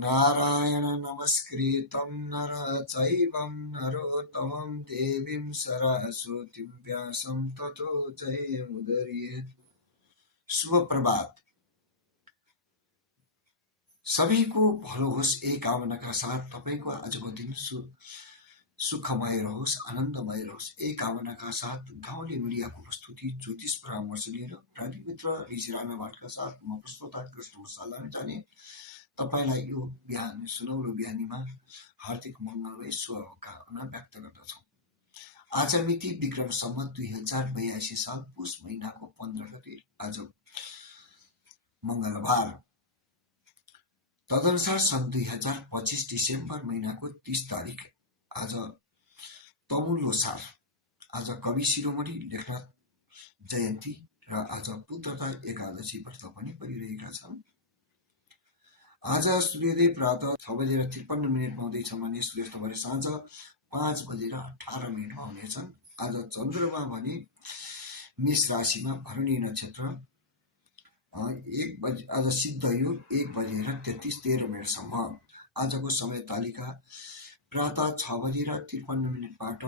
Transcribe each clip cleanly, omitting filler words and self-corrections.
नारायण नमस्कृतं नर चैवं नरोत्तमं देवीं सरस्वतीं व्यासं ततो जयमुदीरयेत्। शुभ प्रभात। सभी को भलो होस् यही कामना का साथ तपाईको आजको दिन सुखमय रहोस्, आनन्दमय रहोस् यही कामना का साथ गाउँले मिडियाको प्रस्तुति ज्योतिष परामर्श लिएर प्राविधिक मित्र ऋषि राणावाटका साथ म प्रस्तोता कृष्ण मसालामा जाने तपाईलाई यो बिहान सुनौलो बिहानीमा हार्दिक मङ्गलमय शुभकामना व्यक्त गर्दछौँ। आज मिति विक्रम सम्वत 2082 साल पुष महिनाको 15 गते आज मङ्गलबार, तदनुसार सन् 2025 डिसेम्बर महिनाको 30 तारिक आज तमु लोसार, आज कवि शिरोमणि लेखनाथ जयन्ती र आज पुत्रता एकादशी व्रत पनि परिरहेका छन्। आज सूर्योदय प्रातः 6:53 हुँदैछ भने सूर्यास्त भरे साँझ 5:18 हुनेछन्। आज चन्द्रमा भने मेष राशिमा भरणी नक्षत्र 1 बजे, आज सिद्ध योग 1:33 आजको समय तालिका प्रातः 6:53बाट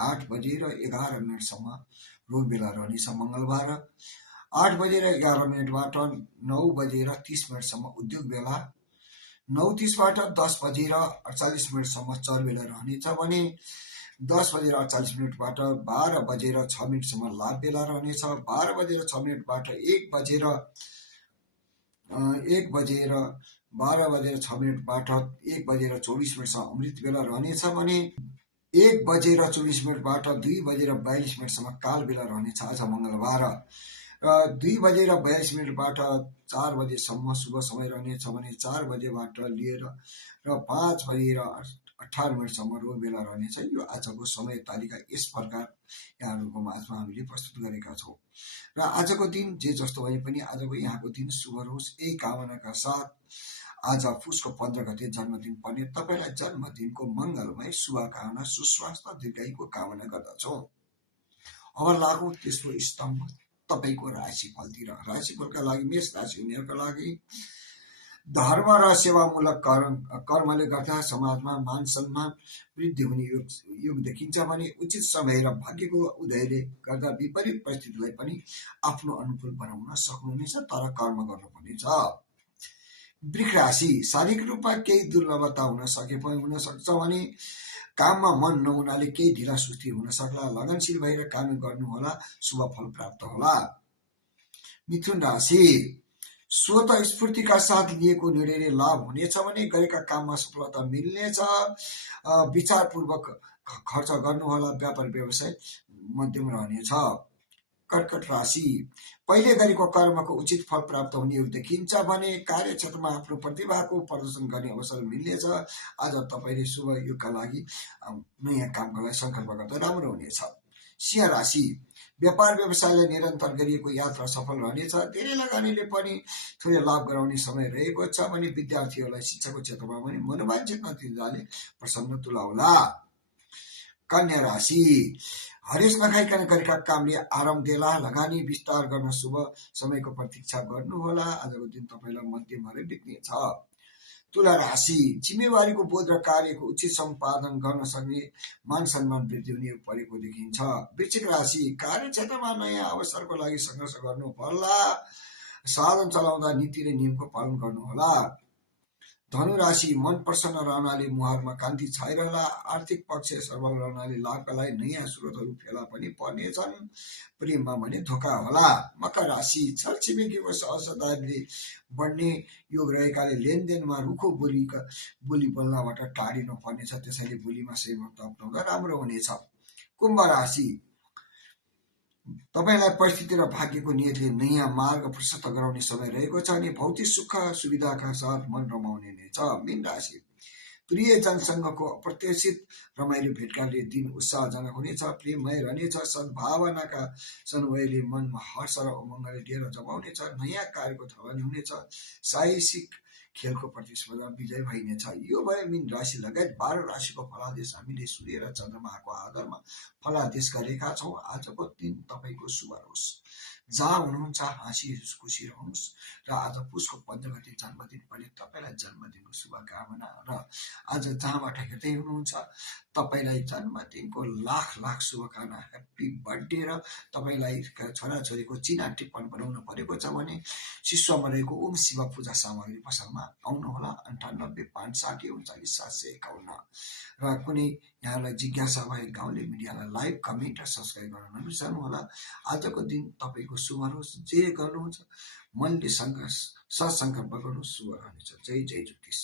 8:11 रोज बेला रहनेछ। मङ्गलबार 8:11बाट 9:30 उद्योग बेला, 9:30बाट 10:48 चर बेला रहनेछ भने 10:48बाट 12:06 लाभ बेला रहनेछ। 12:06बाट 12:06बाट 1:24 अमृत बेला रहनेछ भने 1:24बाट 2:42 काल बेला रहनेछ। आज मङ्गलबार 2:42बाट 4 बजेसम्म शुभ समय रहनेछ भने 4 बजेबाट लिएर र 5:18 रोज बेला रहनेछ। यो आजको समय तालिका यस प्रकार यहाँहरूको माझमा हामीले प्रस्तुत गरेका छौँ र आजको दिन जे जस्तो भए पनि आजको यहाँको दिन शुभ रहोस् यही कामनाका साथ आज पुषको 15 गते जन्मदिन पर्ने तपाईलाई जन्मदिनको मङ्गलमय शुभकामना, सुस्वास्थ्य, दीर्घायुको कामना गर्दछौँ। अब लागौँ त्यसको स्तम्भ तपाईको राशिफलतिर। राशिफलका लागि मेष राशि हुनेहरूका लागि धर्म र सेवामूलक कर्मले गर्दा समाजमा मान सम्मान वृद्धि हुने योग देखिन्छ भने उचित समय र भाग्यको उदयले गर्दा विपरीत परिस्थितिलाई पनि आफ्नो अनुकूल बनाउन सक्नुहुनेछ, तर कर्म गर्नुपर्नेछ। वृष राशि शारीरिक रूपमा केही दुर्बलता हुन सक्छ भने काममा मन नहुनाले केही ढिला सुस्ती हुन सक्ला। लगनशील भएर काम गर्नुहोला, शुभ फल प्राप्त होला। मिथुन राशि स्वत स्फूर्तिका साथ लिएको निर्णयले लाभ हुनेछ भने गरेका काममा सफलता मिल्नेछ। विचारपूर्वक खर्च गर्नुहोला, व्यापार व्यवसाय मध्यम रहनेछ। कर्कट राशि पहिले गरेको कर्मको उचित फल प्राप्त हुने देखिन्छ भने कार्यक्षेत्रमा आफ्नो प्रतिभाको प्रदर्शन गर्ने अवसर मिल्नेछ। आज तपाईले शुभ योगका लागि नयाँ कामका लागि संकल्प गर्दा राम्रो हुनेछ। सिंह राशि व्यापार व्यवसायलाई निरन्तर गरिएको यात्रा सफल रहनेछ। धेरै लगानीले पनि थोरै लाभ गराउने समय रहेको छ भने विद्यार्थीहरूलाई शिक्षाको क्षेत्रमा पनि मनोवाञ्छित नतिजाले प्रसन्न तुल्याउला। कन्या राशि हरेस नखाइकन गरेका कामले आराम देला। लगानी विस्तार गर्न शुभ समयको प्रतीक्षा गर्नुहोला। आजको दिन तपाईलाई मध्यम भएर बित्नेछ। तुला राशि जिम्मेवारीको बोध र कार्यको उचित सम्पादन गर्न सक्ने मान सम्मान वृद्धि हुने परेको देखिन्छ। वृश्चिक राशि कार्यक्षेत्रमा नयाँ अवसरको लागि सङ्घर्ष गर्नु पर्ला। साधन चलाउँदा नीति र नियमको पालन गर्नुहोला। धनु राशि मन प्रसन्न रहनाले मुहारमा कान्ति छाइरहला। आर्थिक पक्ष सबल रहनाले लाभका लागि नयाँ स्रोतहरू फेला पनि पर्नेछन्। प्रेममा भने धोका होला। मकर राशि छरछिमेकीको सहजताले बढ्ने योग रहेकाले लेनदेनमा रुखो बोली बोल्नबाट टाढिनु पर्नेछ, त्यसैले बोलीमा संयम अप्नाउँदा राम्रो हुनेछ। कुम्भ राशि तपाईलाई परिस्थिति र भाग्यको नियतले नयाँ मार्ग प्रशस्त गराउने समय रहेको छ अनि भौतिक सुख सुविधाका साथ मन रमाउने नै छ। मीन राशि प्रियजनसँगको अप्रत्याशित रमाइलो भेटघाटले दिन उत्साहजनक हुनेछ। प्रेममय रहनेछ। सद्भावनाका सन्वयले मनमा हर्ष र उमङ्गले लिएर जमाउनेछ। नयाँ कार्यको थवानी हुनेछ। साहसिक खेलको प्रतिस्पर्धा विजय भइनेछ। यो भयो मीन राशि लगायत 12 राशिको फलादेश हामीले सूर्य र चन्द्रमाको आधारमा फलादेश गरेका छौँ। आजको दिन तपाईँको शुभ रहोस्, जहाँ हुनुहुन्छ हाँसी खुसी रहनुहोस्। र आज पुसको 5 गते जन्मदिन पनि तपाईँलाई जन्मदिनको शुभकामना। र आज जहाँबाट हेर्दै हुनुहुन्छ तपाईँलाई जन्मदिनको लाख लाख शुभकामना, ह्याप्पी बर्थडे। र तपाईँलाई छोराछोरीको चिना टिप्पण बनाउनु परेको छ भने शिष्यमा रहेको ओम शिव पूजा सामग्री पसलमा आउनुहोला। 98 560 39 751। र कुनै यहाँलाई जिज्ञासा भए गाउँले मिडियालाई लाइक, कमेन्ट र सब्सक्राइब गर्न नबिर्सनुहोला। आजको दिन तपाईँको शुभ रहोस्, जे गर्नुहुन्छ मनले सत्सङ्कल्प गर्नु शुभ रहनेछ। जय जय ज्योतिष।